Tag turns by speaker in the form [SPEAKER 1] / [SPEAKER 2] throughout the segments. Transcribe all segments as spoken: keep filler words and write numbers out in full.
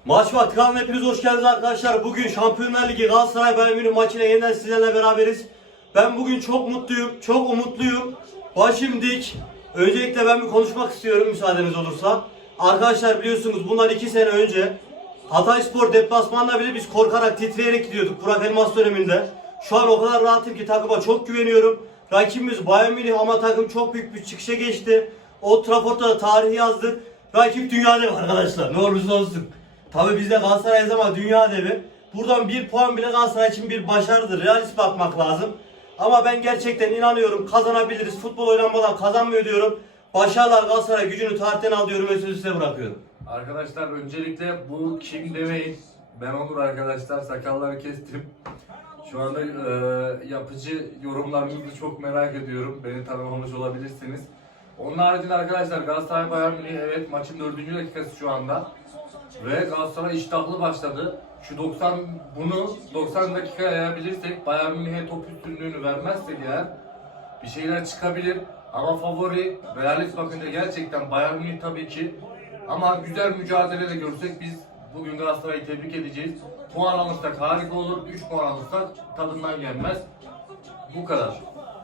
[SPEAKER 1] Maç vakti kanalına hepiniz hoş geldiniz arkadaşlar. Bugün Şampiyonlar Ligi Galatasaray Bayern Münih maçıyla yeniden sizlerle beraberiz. Ben bugün çok mutluyum, çok umutluyum. Başım dik. Öncelikle ben bir konuşmak istiyorum müsaadeniz olursa. Arkadaşlar biliyorsunuz bundan iki sene önce Hatayspor deplasmanına bile biz korkarak, titreyerek gidiyorduk Burak Elmas döneminde. Şu an o kadar rahatım ki takıma çok güveniyorum. Rakibimiz Bayern Münih ama takım çok büyük bir çıkışa geçti. Old Trafford'da da tarihi yazdı. Rakip dünya devi arkadaşlar, ne olursa olsun. Tabi biz de Galatasaray'ız ama dünya devi. Buradan bir puan bile Galatasaray için bir başarıdır. Realist bakmak lazım. Ama ben gerçekten inanıyorum, kazanabiliriz. Futbol oynanmadan kazanmıyor diyorum. Başarılar, Galatasaray gücünü tarihten al diyorum ve sözü size bırakıyorum.
[SPEAKER 2] Arkadaşlar öncelikle bu kim demeyin. Ben Onur arkadaşlar, sakalları kestim. Şu anda e, yapıcı yorumlarınızı çok merak ediyorum. Beni tanımamış olabilirsiniz. Onun haricinde arkadaşlar Galatasaray Bayern Münih, evet maçın dördüncü dakikası şu anda. Ve Galatasaray iştahlı başladı. Şu doksan bunu doksan dakikaya yayabilirsek, Bayern Münih'e top üstünlüğünü vermezsek eğer bir şeyler çıkabilir. Ama favori, realist bakınca gerçekten Bayern Münih tabii ki. Ama güzel mücadele de görsek biz bugün Galatasaray'ı tebrik edeceğiz. Puan alırsak harika olur. üç puan alırsak tadından yenmez. Bu kadar.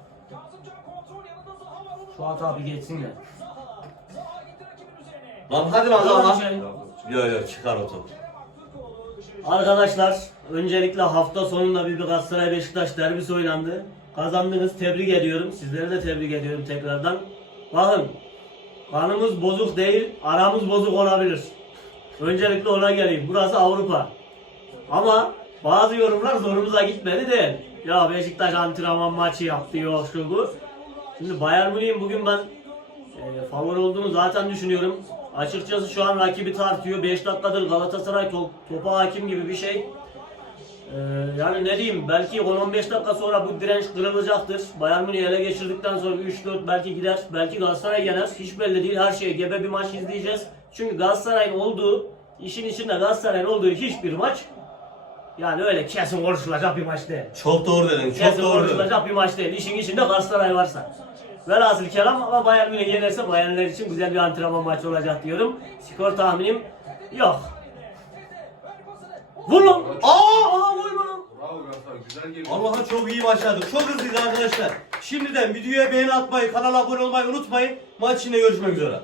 [SPEAKER 3] Şu at abi geçsin de.
[SPEAKER 1] Lan hadi lan lan.
[SPEAKER 3] Şey.
[SPEAKER 1] Yok yok çıkar o top.
[SPEAKER 3] Arkadaşlar öncelikle hafta sonunda bir Galatasaray Beşiktaş derbisi oynandı. Kazandınız, tebrik ediyorum. Sizleri de tebrik ediyorum tekrardan. Bakın kanımız bozuk değil, aramız bozuk olabilir. Öncelikle ona geleyim. Burası Avrupa. Ama bazı yorumlar zorumuza gitmedi de. Ya Beşiktaş antrenman maçı yaptı, yok şu bu. Şimdi Bayern Münih'in bugün ben e, favori olduğunu zaten düşünüyorum. Açıkçası şu an rakibi tartıyor. beş dakikadır Galatasaray top, topa hakim gibi bir şey. Ee, yani ne diyeyim, belki on on beş dakika sonra bu direnç kırılacaktır. Bayern Münih ele geçirdikten sonra üç dört belki gider. Belki Galatasaray yener. Hiç belli değil. Her şeye gebe bir maç izleyeceğiz. Çünkü Galatasaray'ın olduğu, işin içinde Galatasaray'ın olduğu hiçbir maç yani öyle kesin konuşulacak bir maç değil.
[SPEAKER 1] Çok doğru dedin, çok
[SPEAKER 3] Kesin
[SPEAKER 1] doğru dedin.
[SPEAKER 3] konuşulacak bir maç değil. İşin içinde Galatasaray varsa. Velhasıl kelam, ama Bayern Münih yenerse Bayernler için güzel bir antrenman maçı olacak diyorum. Skor tahminim yok. Vur lan! Aa! Vur lan!
[SPEAKER 2] Bravo Galatasaray, güzel geliyor.
[SPEAKER 1] Allah'a çok iyi başladık. Çok hızlıyız arkadaşlar. Şimdiden videoya beğeni atmayı, kanala abone olmayı unutmayın. Maç içinde görüşmek üzere.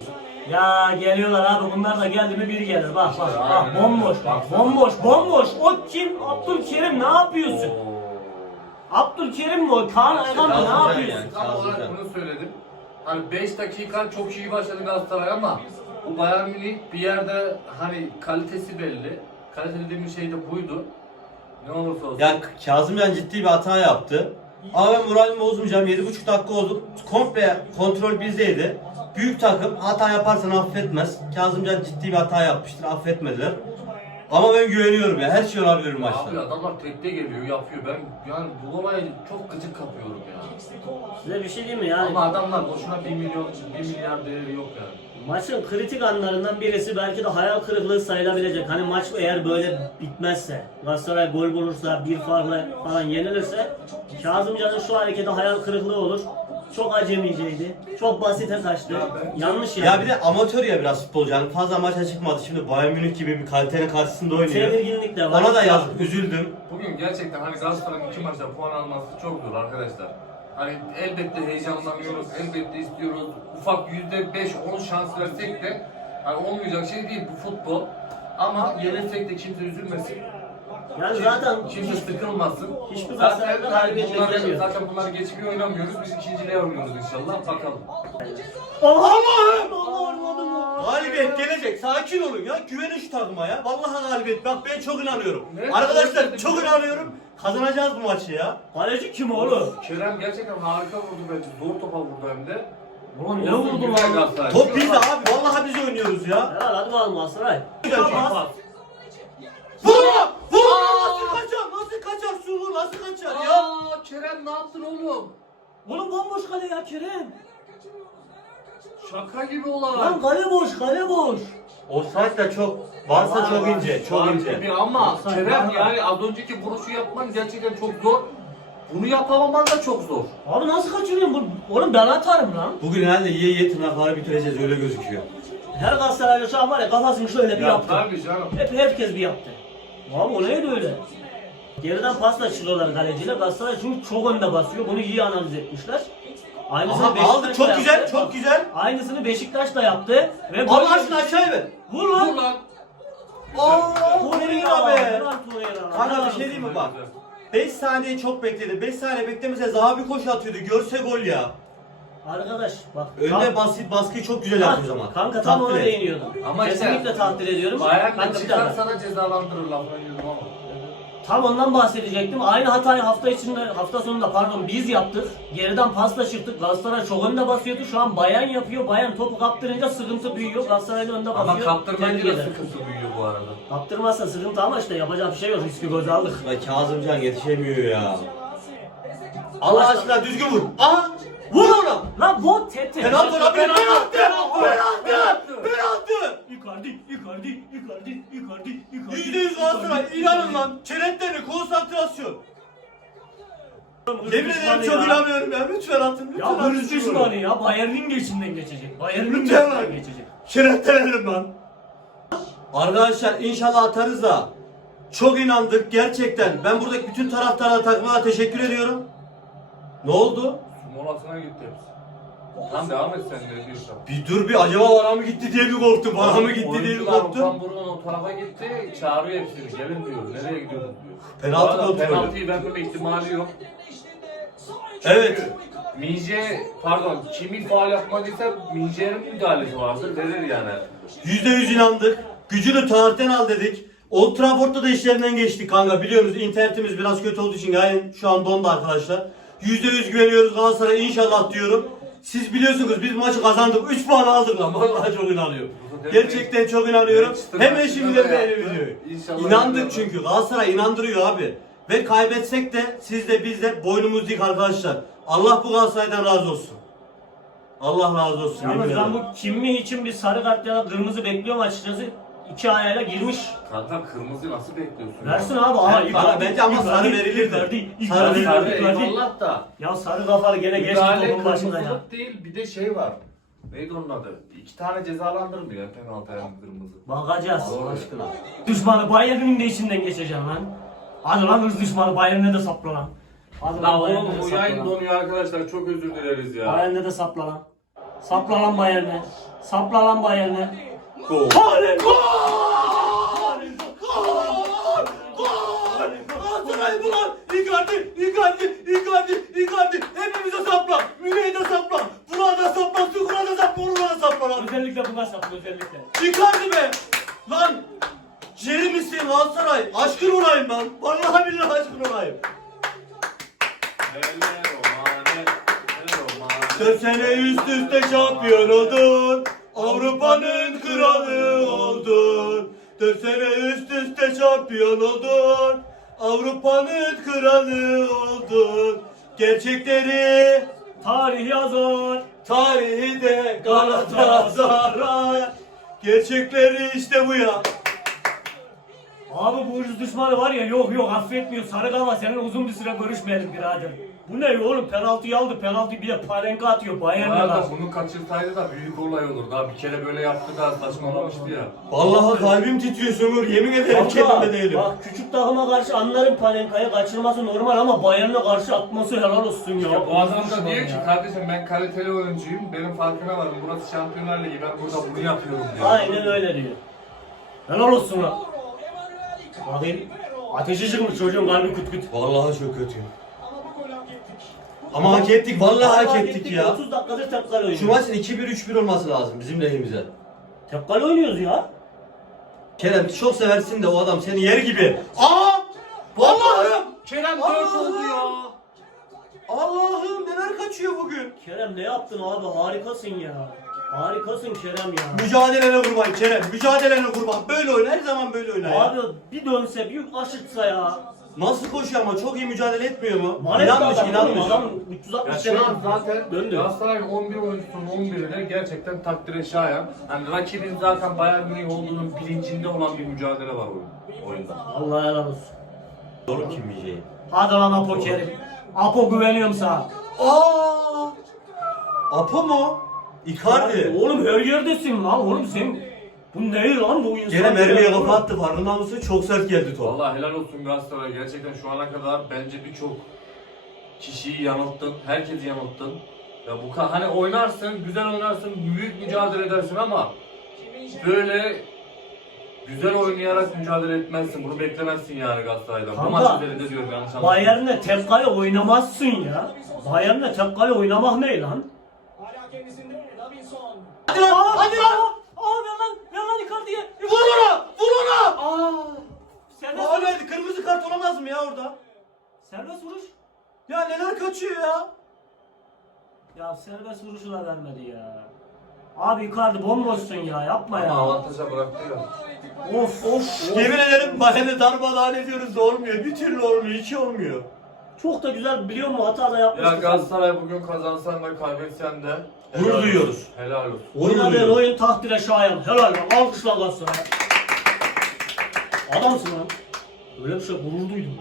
[SPEAKER 3] Ya geliyorlar abi, bunlar da geldi mi biri gelir. Bak bak bak, bomboş bak, bomboş bomboş. O kim? Abdülkerim, ne yapıyorsun? Abdülkerim mi o? Kaan Ayhan mı? Ne yapıyorsun?
[SPEAKER 2] Tam olarak bunu söyledim. Hani beş dakika çok iyi başladı Galatasaray ama bu Bayern Münih bir yerde hani kalitesi belli. Kalite dediğim şey de buydu. Ne olursa olsun.
[SPEAKER 1] Ya Kazımcan ciddi bir hata yaptı. Ama ben moralimi bozmayacağım. yedi buçuk dakika oldu. Komple kontrol bizdeydi. Büyük takım hata yaparsan affetmez. Kazımcan ciddi bir hata yapmıştır. Affetmediler. Ama ben güveniyorum ya. Her şey olabilir maçta.
[SPEAKER 2] Abi adamlar tekte geliyor, yapıyor. Ben yani bu olaya çok gıcık kapıyorum ya.
[SPEAKER 3] Size bir şey diyeyim mi yani?
[SPEAKER 2] Ama adamlar boşuna bir milyon, bir milyar değeri yok yani.
[SPEAKER 3] Maçın kritik anlarından birisi belki de hayal kırıklığı sayılabilecek. Hani maç eğer böyle bitmezse, Galatasaray gol bulursa, bir farkla falan yenilirse, Kazımcan'ın şu hareketi hayal kırıklığı olur. Çok acemiceydi. Çok basite kaçtı.
[SPEAKER 2] Ya ben-
[SPEAKER 3] Yanlış yani.
[SPEAKER 1] Ya bir de amatör ya biraz futbolcu. Yani fazla maça çıkmadı. Şimdi Bayern Münih gibi bir kalitenin karşısında oynuyor.
[SPEAKER 3] Tedirginlik de var.
[SPEAKER 1] Ona da yazık, üzüldüm.
[SPEAKER 2] Bugün gerçekten hani Galatasaray'ın iki maçta puan alması çok zor arkadaşlar. Hani elbette heyecanlanıyoruz, elbette istiyoruz. Ufak yüzde beş on şans versek de hani olmayacak şey değil bu futbol. Ama yenilsek de kimse üzülmesin.
[SPEAKER 3] Yani zaten
[SPEAKER 2] Kimse sıkılmasın.
[SPEAKER 3] hiçbir
[SPEAKER 2] Zaten
[SPEAKER 3] Galatasaray'da
[SPEAKER 2] hani
[SPEAKER 3] galibiyet
[SPEAKER 2] bunları,
[SPEAKER 3] beklemiyor.
[SPEAKER 2] zaten bunları geçmeyi oynamıyoruz. Biz ikinciliğe oynuyoruz inşallah. Bakalım.
[SPEAKER 3] Allah'ım! Allah'ım!
[SPEAKER 1] Galibiyet gelecek. Sakin olun ya. Güvenin şu takıma ya. Vallahi galibiyet. Bak ben çok inanıyorum.
[SPEAKER 2] Ne?
[SPEAKER 1] Arkadaşlar çok inanıyorum. Kazanacağız bu maçı ya.
[SPEAKER 3] Kaleci kim oğlum?
[SPEAKER 2] Kerem gerçekten harika vurdu bence. Zor topa vurdu hem de.
[SPEAKER 3] Ulan ne vurdu
[SPEAKER 2] Güzel
[SPEAKER 3] lan?
[SPEAKER 2] Galatasaray.
[SPEAKER 1] Top bizde abi. Vallahi biz oynuyoruz ya.
[SPEAKER 3] Helal, hadi bakalım Galatasaray.
[SPEAKER 1] Pas. Vurma! Vurma! Nasıl kaçar? Nasıl kaçar? Sulu nasıl kaçar ya?
[SPEAKER 2] Aa, Kerem ne yaptın oğlum?
[SPEAKER 3] Oğlum bomboş kale ya Kerem.
[SPEAKER 2] Şaka gibi olan.
[SPEAKER 3] Lan kale boş, kale boş.
[SPEAKER 1] Offside da çok varsa
[SPEAKER 3] Var,
[SPEAKER 1] çok
[SPEAKER 3] var.
[SPEAKER 1] ince, çok
[SPEAKER 2] Var
[SPEAKER 1] ince.
[SPEAKER 2] gibi ama
[SPEAKER 3] Offside
[SPEAKER 2] Kerem
[SPEAKER 3] var.
[SPEAKER 2] yani az önceki vuruşu yapman gerçekten çok zor. Bunu yapamaman da çok zor.
[SPEAKER 3] Abi nasıl kaçırıyorsun bu? Oğlum ben atarım lan.
[SPEAKER 1] Bugün herhalde yiye yiye tırnakları bitireceğiz öyle gözüküyor.
[SPEAKER 3] Her Galatasaraylı şu an var ya kafasını şöyle bir
[SPEAKER 2] Ya
[SPEAKER 3] yaptı.
[SPEAKER 2] tabii canım.
[SPEAKER 3] Hep herkes bir yaptı. Abi o neydi öyle? Geriden pasla çıkıyorlar kaleciyle. Galatasaray çünkü çok önde basıyor. Bunu iyi analiz etmişler. Aynısını
[SPEAKER 1] Aha,
[SPEAKER 3] Beşiktaş
[SPEAKER 1] aldı.
[SPEAKER 3] da
[SPEAKER 1] Çok
[SPEAKER 3] yaptı.
[SPEAKER 1] güzel, çok güzel.
[SPEAKER 3] Aynısını Beşiktaş da yaptı. Ve
[SPEAKER 1] Allah aşkına aşağıya ver.
[SPEAKER 3] Vur
[SPEAKER 2] Dur
[SPEAKER 3] lan.
[SPEAKER 2] lan.
[SPEAKER 1] Aaa
[SPEAKER 3] Torreira
[SPEAKER 1] be.
[SPEAKER 3] Ulan Torreira.
[SPEAKER 1] Kanka bir şey diyeyim mi bak? beş saniye çok bekledi. beş saniye beklemese Zaha bir koşu atıyordu. Görse gol ya.
[SPEAKER 3] Arkadaş bak.
[SPEAKER 1] Önde baskı, baskıyı çok güzel yapıyor zaman.
[SPEAKER 3] Kanka tam ona
[SPEAKER 1] Takdir et.
[SPEAKER 3] değiniyordum.
[SPEAKER 2] Ama işte-
[SPEAKER 3] Kesinlikle takdir ediyorum.
[SPEAKER 2] Bayern'den
[SPEAKER 3] Kanka bir dakika.
[SPEAKER 2] çıkarsa da cezalandırır lan ben yürüdüm ama.
[SPEAKER 3] Tam ondan bahsedecektim. Aynı hatayı hafta içinde, hafta sonunda pardon biz yaptık. Geriden pasla çıktık. Galatasaray çok önde basıyordu. Şu an Bayern yapıyor. Bayern topu kaptırınca sıkıntı büyüyor. Galatasaray da önde basıyor.
[SPEAKER 2] Ama kaptırmayınca
[SPEAKER 3] Tebrik
[SPEAKER 2] da
[SPEAKER 3] ederim.
[SPEAKER 2] sıkıntı büyüyor bu arada.
[SPEAKER 3] Kaptırmazsa sıkıntı ama işte yapacak bir şey yok. Riski göze aldık.
[SPEAKER 1] Ya Kazımcan yetişemiyor ya. Allah aşkına düzgün vur. Aha! Vur ona!
[SPEAKER 3] Lan bu tete.
[SPEAKER 1] Penaltı olabilir. Penaltı! Penaltı!
[SPEAKER 2] Penaltı!
[SPEAKER 1] Penaltı!
[SPEAKER 3] Icardi, Icardi, Icardi, Icardi, Icardi.
[SPEAKER 1] Yüzde yüz Galatasaray. İnanın lan. Çenetleri, konsantrasyon. Yemin ederim çok inanmıyorum ya. Lütfen atın. Lütfen
[SPEAKER 3] Ya
[SPEAKER 1] atın.
[SPEAKER 3] hırs düşmanı ya. Bayern'in geçinden geçecek. Bayern'in
[SPEAKER 1] Lütfen
[SPEAKER 3] geçinden
[SPEAKER 1] lan.
[SPEAKER 3] geçecek.
[SPEAKER 1] Çenetlerim lan. Arkadaşlar inşallah atarız da. Çok inandık gerçekten. Ben buradaki bütün taraftara takımlara teşekkür ediyorum. Ne oldu?
[SPEAKER 2] Molasına gitti hepsi. Tamam devam et sen ne diyorsan.
[SPEAKER 1] Bir dur bir acaba bana mı gitti diye bir korktum. Bana mı gitti diye bir
[SPEAKER 2] Oyuncular
[SPEAKER 1] korktum.
[SPEAKER 2] Okan Buruk'un o tarafa gitti, çağırıyor hepsini. Gelin diyor, nereye gidiyorsunuz diyor.
[SPEAKER 1] Penaltı
[SPEAKER 2] Bu arada
[SPEAKER 1] kontrolü.
[SPEAKER 2] Penaltıyı vermeme ihtimali yok.
[SPEAKER 1] Evet.
[SPEAKER 2] Minje, pardon, kimi faal yapmadıysa Minje'nin müdahalesi vardır, verir yani.
[SPEAKER 1] Yüzde yüz inandık. Gücünü tarihten al dedik. Old Trafford'da da işlerinden geçtik kanka. Biliyorsunuz internetimiz biraz kötü olduğu için yayın şu an dondu arkadaşlar. Yüzde yüz güveniyoruz Galatasaray'a inşallah diyorum. Siz biliyorsunuz biz maçı kazandık. üç puan aldık lan. Vallahi çok inanıyorum. Gerçekten çok inanıyorum. Hemen şimdi beğenin videoyu.
[SPEAKER 2] İnşallah
[SPEAKER 1] İnandık
[SPEAKER 2] inanırlar.
[SPEAKER 1] çünkü. Galatasaray inandırıyor abi. Ve kaybetsek de siz de biz de boynumuz dik arkadaşlar. Allah bu Galatasaray'dan razı olsun. Allah razı olsun. yemin
[SPEAKER 3] Yalnız ben
[SPEAKER 1] ederim.
[SPEAKER 3] bu Kimmi için bir sarı kart ya da kırmızı bekliyorum açıkçası. İki ayağıyla girmiş.
[SPEAKER 2] Kanka kırmızı nasıl bekliyorsun?
[SPEAKER 3] Versin abi. Aha,
[SPEAKER 1] Ben- bana bence ama sarı verilirdi.
[SPEAKER 3] Icardi,
[SPEAKER 1] Sarı
[SPEAKER 3] Icardi,
[SPEAKER 2] Sarı
[SPEAKER 3] Icardi.
[SPEAKER 2] eyvallah da.
[SPEAKER 3] Ya sarı kafalı gene geçti
[SPEAKER 2] Müdahale
[SPEAKER 3] topun başına ya.
[SPEAKER 2] kırmızılık değil, bir de şey var. Neydi onun adı? İki tane cezalandırmıyor ya penaltı hem kırmızı.
[SPEAKER 3] Bakacağız.
[SPEAKER 1] Allah aşkına.
[SPEAKER 3] Düşmanı Bayern'in de içinden geçeceğim lan. Hadi lan hırs düşmanı Bayern'e de sapla lan. Hadi
[SPEAKER 2] La
[SPEAKER 3] Bayern'e
[SPEAKER 2] oğlum
[SPEAKER 3] de
[SPEAKER 2] bu
[SPEAKER 3] sapla
[SPEAKER 2] yayın
[SPEAKER 3] lan.
[SPEAKER 2] donuyor arkadaşlar, çok özür dileriz ya.
[SPEAKER 3] Bayern'e de sapla lan. Sapla lan Bayern'e. Sapla lan Bayern'e.
[SPEAKER 1] Gol.
[SPEAKER 3] Hadi
[SPEAKER 1] Gol! Gol! Gol! Galatasaray bu lan! Icardi! Icardi! Icardi! Icardi! Hepimize sapla! Müney'e de sapla! Burak'a da sapla! Tukur'a da sapla! Uğur'a da sapla lan!
[SPEAKER 3] Özellikle buna sapla özellikle.
[SPEAKER 1] Icardi be! Lan! Ceri misin Galatasaray? Aşkın olayım lan! Vallahi billahi aşkın olayım!
[SPEAKER 2] Hele romane, hele romane.
[SPEAKER 1] Dört sene üst üste şampiyon oldun. Avrupa'nın kralı oldun. Dört sene üst üste şampiyon oldun. Avrupa'nın kralı oldun. Gerçekleri
[SPEAKER 3] Tarih yazar.
[SPEAKER 1] tarihi de Galatasaray. Gerçekleri işte bu ya.
[SPEAKER 3] Abi bu hırs düşmanı var ya yok yok affetmiyor. Sarı kafa seninle uzun bir süre görüşmeyelim birader. Bu ne oğlum penaltıyı aldı penaltıyı bir de palenka atıyor
[SPEAKER 2] Bu
[SPEAKER 3] Bayern'e
[SPEAKER 2] arada
[SPEAKER 3] karşı.
[SPEAKER 2] bunu kaçırsaydı da büyük olay olurdu. Abi bir kere böyle yaptı da saçmalamıştı ya.
[SPEAKER 1] Vallahi kalbim titriyor Sömür. Yemin ederim kendimde değilim.
[SPEAKER 3] Bak küçük takıma karşı anlarım palenkayı kaçırması normal ama Bayern'e karşı atması helal olsun ya.
[SPEAKER 2] Ya bu adam da
[SPEAKER 3] Düşman
[SPEAKER 2] diyor
[SPEAKER 3] ya.
[SPEAKER 2] ki kardeşim ben kaliteli oyuncuyum. Benim farkına varım. Burası Şampiyonlar Ligi. Ben burada bunu yapıyorum diyor.
[SPEAKER 3] Aynen öyle diyor. Helal olsun lan. Bakayım. Ateşi çıkmış çocuğun kalbi küt küt.
[SPEAKER 1] Vallahi çok kötüyüm. Ama hak ettik. Vallahi hak ettik ya.
[SPEAKER 3] otuz dakikadır tekkal oynuyoruz.
[SPEAKER 1] Şu maçın iki bir üç bir olması lazım bizim lehimize.
[SPEAKER 3] Tekkal oynuyoruz ya.
[SPEAKER 1] Kerem çok seversin de o adam seni yer gibi. Aa! Allah'ım!
[SPEAKER 2] Kerem
[SPEAKER 1] Allah'ım!
[SPEAKER 2] dört oldu ya.
[SPEAKER 1] Allah'ım neler kaçıyor bugün?
[SPEAKER 3] Kerem ne yaptın abi harikasın ya. Harikasın Kerem ya.
[SPEAKER 1] Mücadelene kurban Kerem. Mücadelene kurban. Böyle oyna her zaman böyle oyna ya.
[SPEAKER 3] Abi bir dönse bir aşırtsa ya.
[SPEAKER 1] Nasıl koşuyor ama çok iyi mücadele etmiyor mu?
[SPEAKER 3] Manet
[SPEAKER 1] İnanmış
[SPEAKER 3] adam,
[SPEAKER 1] inanmış.
[SPEAKER 3] Adam üç yüz
[SPEAKER 2] Ya
[SPEAKER 3] altmış
[SPEAKER 2] şu an zaten
[SPEAKER 3] döndü.
[SPEAKER 2] Galatasaray'ın on bir oyuncusunun on birine gerçekten takdire şayan. Hani rakibin zaten Bayern Münih olduğunun bilincinde olan bir mücadele var oyun, oyunda.
[SPEAKER 3] Allah helal olsun.
[SPEAKER 1] Doğru kim yiyeceği?
[SPEAKER 3] Hadi lan Apo Kerim. Apo güveniyorum sana.
[SPEAKER 1] Aa! Apo mu? Icardi.
[SPEAKER 3] Oğlum her yerdesin lan oğlum sen. Bu ne lan bu insan?
[SPEAKER 1] Gene mermiye
[SPEAKER 3] ya?
[SPEAKER 1] kafa attı, farkında mısın? Çok sert geldi top.
[SPEAKER 2] Vallahi helal olsun Galatasaray. Gerçekten şu ana kadar bence birçok kişiyi yanılttın. Herkesi yanılttın. Ya bu kadar hani oynarsın, güzel oynarsın, büyük mücadele edersin ama böyle güzel oynayarak mücadele etmezsin. Bunu beklemezsin yani Galatasaray'dan.
[SPEAKER 3] Kanka,
[SPEAKER 2] Bu maç üzerinde diyorum yanlış anlamayın.
[SPEAKER 3] Bayern'le tek kale oynamazsın ya. Bayern'le tek kale oynamak ne lan?
[SPEAKER 1] Hadi lan, hadi lan!
[SPEAKER 3] Aa ver lan, ver lan Icardi'ye.
[SPEAKER 1] Vur ona! Vur ona!
[SPEAKER 3] Aa! Serbest
[SPEAKER 1] Aa,
[SPEAKER 3] vuruş.
[SPEAKER 1] ne? Kırmızı kart olamaz mı ya orada?
[SPEAKER 3] Serbest vuruş.
[SPEAKER 1] Ya neler kaçıyor ya?
[SPEAKER 3] Ya serbest vuruşu da vermedi ya. Abi Icardi bomboşsun ya, yapma
[SPEAKER 2] Ama
[SPEAKER 3] ya.
[SPEAKER 2] avantaja bıraktı ya.
[SPEAKER 3] Of of.
[SPEAKER 1] Yemin ederim Bayern'e darmadağın ediyoruz da olmuyor. Bir türlü olmuyor, hiç olmuyor.
[SPEAKER 3] Çok da güzel biliyor musun? Hata da yapmıştı.
[SPEAKER 2] Ya Galatasaray bugün kazansan da kaybetsen de
[SPEAKER 1] Gurur
[SPEAKER 2] helal
[SPEAKER 1] duyuyoruz.
[SPEAKER 2] olsun. Helal olsun.
[SPEAKER 3] Oynadığın oyun takdire şayan. Helal lan. Alkışla Galatasaray. Adamsın lan. Öyle bir şey gurur duydum.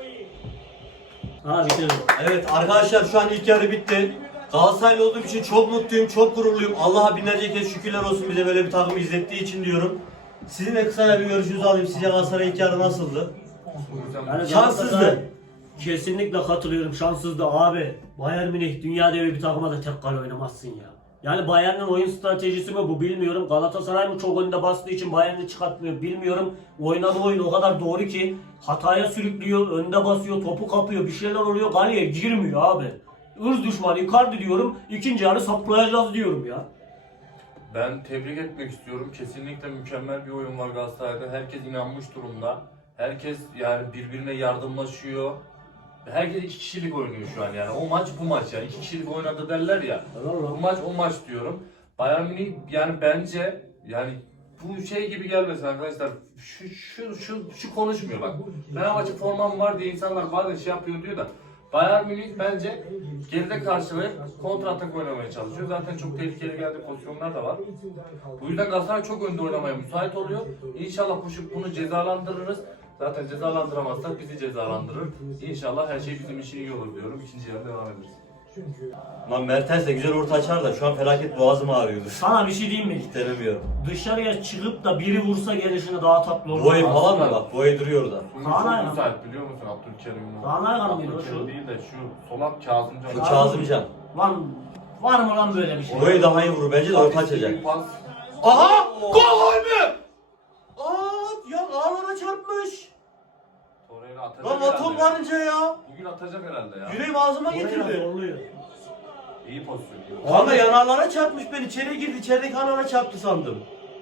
[SPEAKER 3] Ha bitirdim.
[SPEAKER 1] Evet arkadaşlar, şu an ilk yarı bitti. Galatasaraylı olduğum için çok mutluyum, çok gururluyum. Allah'a binlerce kez şükürler olsun bize böyle bir takım izlettiği için diyorum. Sizin de kısaca bir görüşünüzü alayım. Sizce Galatasaray ilk yarı nasıldı?
[SPEAKER 3] Yani
[SPEAKER 1] Şanssızdı.
[SPEAKER 3] Galatasaray- Kesinlikle katılıyorum. Şanssızdı abi. Bayern Münih dünya devi bir takıma da tek kale oynamazsın ya. Yani Bayern'in oyun stratejisi mi bu bilmiyorum. Galatasaray mı çok önde bastığı için Bayern'i çıkartmıyor bilmiyorum. Oynadığı oyun o kadar doğru ki hataya sürüklüyor, önde basıyor, topu kapıyor, bir şeyler oluyor. Kaleye girmiyor abi. Irz düşmanı Icardi diyorum. İkinci yarı saplayacağız diyorum ya.
[SPEAKER 2] Ben tebrik etmek istiyorum. Kesinlikle mükemmel bir oyun var Galatasaray'da. Herkes inanmış durumda. Herkes yani birbirine yardımlaşıyor. Herkes iki kişilik oynuyor şu an yani. O maç bu maç yani. İki kişilik oynadı derler ya. Bu maç o maç diyorum. Bayern Münih yani bence yani bu şey gibi gelmesin arkadaşlar. Şu şu şu şu konuşmuyor bak. Fenerbahçe formam var diye insanlar bazen şey yapıyor diyor da Bayern Münih bence geride karşılayıp kontra atak oynamaya çalışıyor. Zaten çok tehlikeli geldiği pozisyonlar da var. Bu yüzden Galatasaray çok önde oynamaya müsait oluyor. İnşallah koşup bunu cezalandırırız. Zaten cezalandıramazsak bizi cezalandırır. İnşallah her şey bizim için iyi olur diyorum. İkinci yarı devam ederiz.
[SPEAKER 1] Lan Mertens de güzel orta açar da şu an felaket boğazım ağrıyordu.
[SPEAKER 3] Sana bir şey diyeyim mi?
[SPEAKER 1] Denemiyorum.
[SPEAKER 3] Dışarıya çıkıp da biri vursa gelişine daha tatlı olur.
[SPEAKER 1] Boy falan mı bak? Boy duruyor da.
[SPEAKER 2] Bugün
[SPEAKER 3] Kaan
[SPEAKER 2] çok
[SPEAKER 3] Ayhan.
[SPEAKER 2] müsait biliyor musun Abdülkerim'in?
[SPEAKER 3] Kaan Ayhan mıydı o
[SPEAKER 2] Abdülkerim
[SPEAKER 3] şu?
[SPEAKER 2] değil de şu Solak Kazımcan.
[SPEAKER 1] Şu Kazımcan.
[SPEAKER 3] Lan var mı lan böyle bir şey?
[SPEAKER 1] Boy daha iyi vurur. Bence de orta açacak.
[SPEAKER 2] Pas.
[SPEAKER 1] Aha! Gol mü? Aa, ya ağlara çarpmış.
[SPEAKER 2] Torreira atacak
[SPEAKER 1] Lan
[SPEAKER 2] herhalde
[SPEAKER 1] atom
[SPEAKER 2] ya.
[SPEAKER 1] varınca ya.
[SPEAKER 2] Bugün atacak herhalde ya.
[SPEAKER 1] Yüreğim ağzıma
[SPEAKER 3] Oraya
[SPEAKER 1] getirdi.
[SPEAKER 3] zorluyor.
[SPEAKER 2] İyi pozisyon. iyi pozisyon.
[SPEAKER 1] Kanka yanarlara çarpmış beni. İçeriye girdi. İçerideki anara çarptı sandım.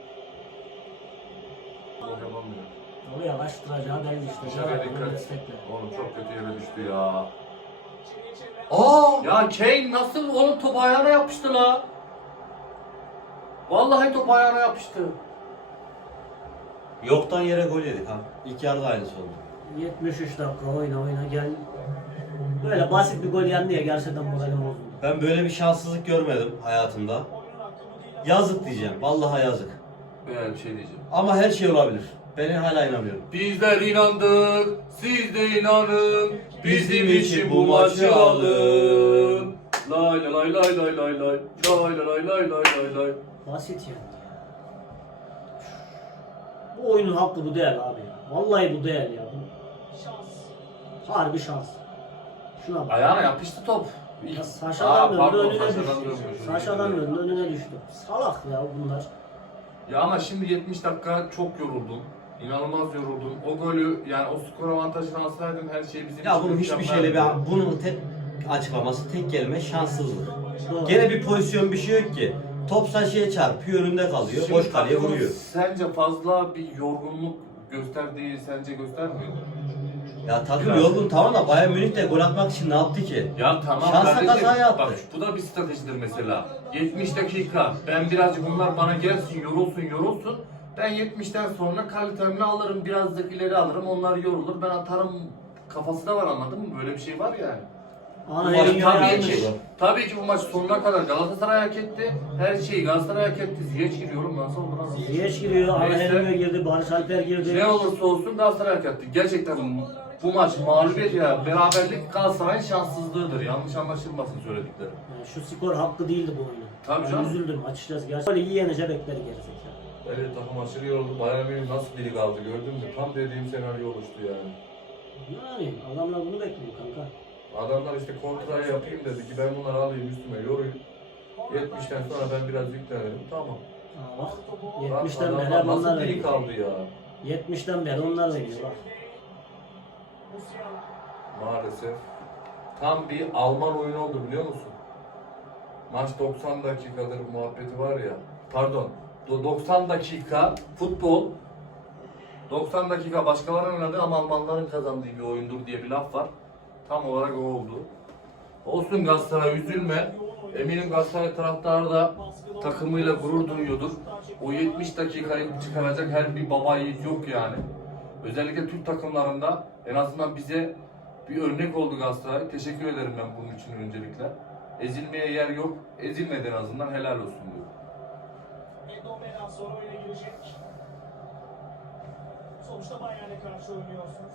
[SPEAKER 2] Gol yapamıyor.
[SPEAKER 3] Oraya yavaştıracağı belli işte.
[SPEAKER 2] Dışarıya
[SPEAKER 3] Onu
[SPEAKER 2] dikkat.
[SPEAKER 3] destekle.
[SPEAKER 2] Oğlum çok kötü yere düştü ya.
[SPEAKER 1] Aa!
[SPEAKER 2] Ya Kane nasıl oğlum top ayağına yapıştı la? Vallahi top ayağına yapıştı.
[SPEAKER 1] Yoktan yere gol yedik ha. İlk yarıda aynısı oldu.
[SPEAKER 3] yetmiş üç dakika oyna oyna gel. Böyle basit bir gol yendi ya gerçekten moralim bozuldu.
[SPEAKER 1] Ben böyle bir şanssızlık görmedim hayatımda. Yazık diyeceğim. Vallahi yazık.
[SPEAKER 2] Böyle bir şey diyeceğim.
[SPEAKER 1] Ama her şey olabilir. Ben hala inanıyorum.
[SPEAKER 2] Bizler inandık, siz de inanın. Bizim için bu maçı alın. Lay lay lay lay lay lay lay. Lay lay lay lay lay lay.
[SPEAKER 3] Basit yendi ya. Bu oyunun hakkı bu değil abi ya. Vallahi bu değil ya. Bu... Harbi şans. Şuna bak.
[SPEAKER 2] Ayağına yapıştı top.
[SPEAKER 3] Ya
[SPEAKER 2] Aa,
[SPEAKER 3] Saşa'dan döndü
[SPEAKER 2] pardon,
[SPEAKER 3] önüne
[SPEAKER 2] Saşa'dan
[SPEAKER 3] düştü.
[SPEAKER 2] dönmüş.
[SPEAKER 3] Saşa'dan döndü önüne düştü. Salak ya bunlar.
[SPEAKER 2] Ya ama şimdi yetmiş dakika çok yoruldum. İnanılmaz yoruldum. O golü yani o skor avantajını alsaydın her şey bizim
[SPEAKER 1] Ya
[SPEAKER 2] için
[SPEAKER 1] bunun hiçbir
[SPEAKER 2] mükemmeldi.
[SPEAKER 1] şeyle bir bunun tek açıklaması tek kelime şanssızlık.
[SPEAKER 3] Doğru.
[SPEAKER 1] Gene bir pozisyon bir şey yok ki. Top Saşa'ya çarpıyor, önünde kalıyor,
[SPEAKER 2] Şimdi
[SPEAKER 1] boş kaleye
[SPEAKER 2] takımın
[SPEAKER 1] vuruyor.
[SPEAKER 2] Sence fazla bir yorgunluk gösterdiği sence göstermiyor mu?
[SPEAKER 1] Ya takım
[SPEAKER 2] Biraz.
[SPEAKER 1] yorgun tamam da Bayern Münih de gol atmak için ne yaptı ki?
[SPEAKER 2] Ya tamam
[SPEAKER 1] Şansa
[SPEAKER 2] kardeşim.
[SPEAKER 1] kaza yaptı.
[SPEAKER 2] Bak bu da bir stratejidir mesela. yetmiş dakika. Ben birazcık bunlar bana gelsin, yorulsun, yorulsun. Ben yetmişten sonra kalitemle alırım, biraz da ileri alırım. Onlar yorulur. Ben atarım kafası da var anladın mı? Böyle bir şey var yani.
[SPEAKER 3] Ana
[SPEAKER 1] Bu
[SPEAKER 3] elin
[SPEAKER 1] maç
[SPEAKER 2] Tabii
[SPEAKER 3] ayağını-
[SPEAKER 2] ki, tabii ki bu maç sonuna kadar Galatasaray hak etti. Her şeyi Galatasaray hak etti. Ziyeç giriyorum nasıl oldu lan?
[SPEAKER 3] Ziyech giriyor, Ana
[SPEAKER 2] Neyse.
[SPEAKER 3] Elime girdi, Barış Alper girdi.
[SPEAKER 2] Ne olursa olsun Galatasaray hak etti. Gerçekten bu maç mağlubiyet ya beraberlik Galatasaray'ın şanssızlığıdır. Yanlış anlaşılmasın söylediklerim.
[SPEAKER 3] Yani şu skor hakkı değildi bu oyunun.
[SPEAKER 2] Tabii
[SPEAKER 3] Ben
[SPEAKER 2] canım.
[SPEAKER 3] üzüldüm açıkçası. Gerçekten böyle iyi yenecek bekleri gerizekalı.
[SPEAKER 2] Evet, takım aşırı yoruldu. Bayern Münih nasıl biri kaldı gördün mü? Tam dediğim senaryo oluştu yani.
[SPEAKER 3] Yani adamlar bunu bekliyor kanka.
[SPEAKER 2] Adamlar işte kontrayı yapayım dedi ki ben bunları alayım üstüme yorayım. yetmişten sonra ben biraz yüklenirim. Tamam.
[SPEAKER 3] Aa bak
[SPEAKER 2] Bak,
[SPEAKER 3] yetmişten beri
[SPEAKER 2] adamlar
[SPEAKER 3] onlar
[SPEAKER 2] nasıl
[SPEAKER 3] da
[SPEAKER 2] biri
[SPEAKER 3] gidiyor.
[SPEAKER 2] kaldı ya.
[SPEAKER 3] yetmişten beri onlar da gidiyor bak.
[SPEAKER 2] Maalesef. Tam bir Alman oyunu oldu biliyor musun? Maç doksan dakikadır muhabbeti var ya. Pardon. do- doksan dakika futbol. doksan dakika başkalarının oynadığı ama Almanların kazandığı bir oyundur diye bir laf var. Tam olarak o oldu. Olsun Galatasaray, üzülme. Eminim Galatasaray taraftarı da takımıyla gurur duyuyordur. O yetmiş dakikayı çıkaracak her bir baba yiğit yok yani. Özellikle Türk takımlarında en azından bize bir örnek oldu Galatasaray. Teşekkür ederim ben bunun için öncelikle. Ezilmeye yer yok. Ezilmedi en azından, helal olsun diyor.
[SPEAKER 4] Endomena sonra oyuna girecek. Sonuçta Bayern'e karşı oynuyorsunuz.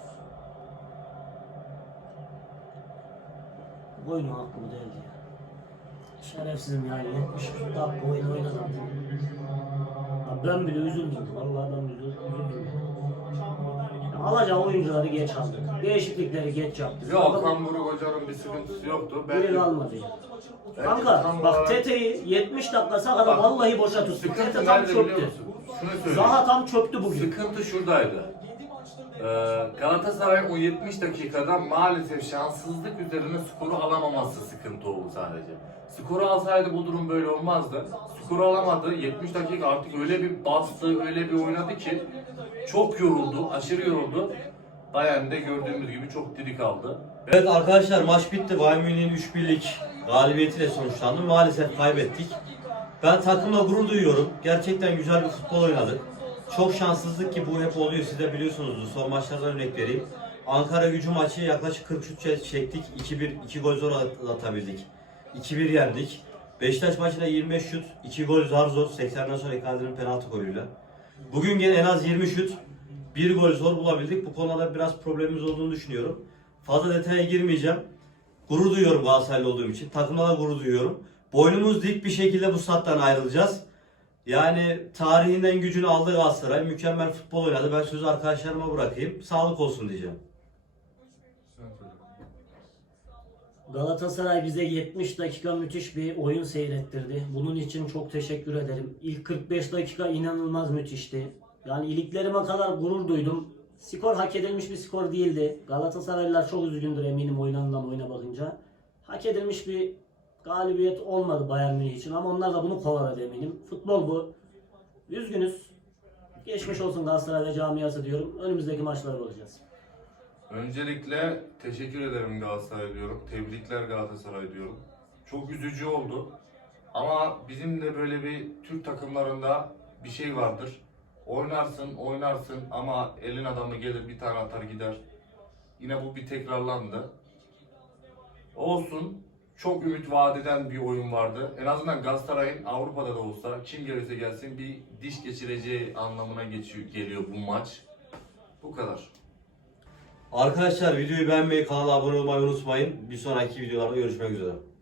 [SPEAKER 3] Bu oyunun hakkı bu değildi ya. Şerefsizim yani yetmiş dakika oyun oynadım. Ya ben bile üzüldüm. Vallahi ben bile üzüldüm. Ya alacağı oyuncuları geç aldı. Değişiklikleri geç yaptı.
[SPEAKER 2] Ya Okan Buruk hocanın bir sıkıntısı yoktu.
[SPEAKER 3] Biri
[SPEAKER 2] Belki,
[SPEAKER 3] kalmadı ya.
[SPEAKER 2] belki
[SPEAKER 3] Kanka
[SPEAKER 2] tam
[SPEAKER 3] bak
[SPEAKER 2] olarak-
[SPEAKER 3] Tete'yi yetmiş dakikasına kadar
[SPEAKER 2] Bak,
[SPEAKER 3] vallahi boşa tuttu.
[SPEAKER 2] Sıkıntı
[SPEAKER 3] Tete tam
[SPEAKER 2] nerede biliyor
[SPEAKER 3] çöktü.
[SPEAKER 2] musun? Şunu söyleyeyim.
[SPEAKER 3] Zaha tam çöktü bugün.
[SPEAKER 2] Sıkıntı şuradaydı. Ee, Galatasaray o yetmiş dakikada maalesef şanssızlık üzerine skoru alamaması sıkıntı oldu sadece. Skoru alsaydı bu durum böyle olmazdı. Skoru alamadı. yetmiş dakika artık öyle bir bastı, öyle bir oynadı ki çok yoruldu, aşırı yoruldu. Bayern'de gördüğümüz gibi çok diri kaldı.
[SPEAKER 1] Evet arkadaşlar, maç bitti. Bayern Münih'in üç birlik galibiyetiyle sonuçlandı. Maalesef kaybettik. Ben takımla gurur duyuyorum. Gerçekten güzel bir futbol oynadık. Çok şanssızlık ki bu hep oluyor. Siz de biliyorsunuzdur. Son maçlardan örnek vereyim. Ankara Gücü maçı yaklaşık kırk şut çektik. iki bir, iki gol zor atabildik. iki bir yendik. Beşiktaş maçında yirmi beş şut, iki gol zar zor. seksenden sonra Icardi'nin penaltı golüyle. Bugün gene en az yirmi şut, bir gol zor bulabildik. Bu konuda biraz problemimiz olduğunu düşünüyorum. Fazla detaya girmeyeceğim. Gurur duyuyorum Galatasaraylı olduğum için. Takımla da gurur duyuyorum. Boynumuz dik bir şekilde bu stat'tan ayrılacağız. Yani tarihinden gücünü aldı Galatasaray. Mükemmel futbol oynadı. Ben sözü arkadaşlarıma bırakayım. Sağlık olsun diyeceğim.
[SPEAKER 3] Galatasaray bize yetmiş dakika müthiş bir oyun seyrettirdi. Bunun için çok teşekkür ederim. İlk kırk beş dakika inanılmaz müthişti. Yani iliklerime kadar gurur duydum. Skor hak edilmiş bir skor değildi. Galatasaraylılar çok üzgündür eminim oynanılan oyuna bakınca. Hak edilmiş bir galibiyet olmadı Bayern Münih için ama onlar da bunu kovaladı eminim. Futbol bu. Üzgünüz. Geçmiş olsun Galatasaray ve camiası diyorum. Önümüzdeki maçlara bakacağız.
[SPEAKER 2] Öncelikle teşekkür ederim Galatasaray diyorum. Tebrikler Galatasaray diyorum. Çok üzücü oldu. Ama bizim de böyle bir Türk takımlarında bir şey vardır. Oynarsın, oynarsın ama elin adamı gelir bir tane atar gider. Yine bu bir tekrarlandı. Olsun. Çok ümit vaat eden bir oyun vardı. En azından Galatasaray'ın Avrupa'da da olsa kim gelirse gelsin bir diş geçireceği anlamına geçiyor, geliyor bu maç. Bu kadar.
[SPEAKER 1] Arkadaşlar videoyu beğenmeyi, kanala abone olmayı unutmayın. Bir sonraki videolarda görüşmek üzere.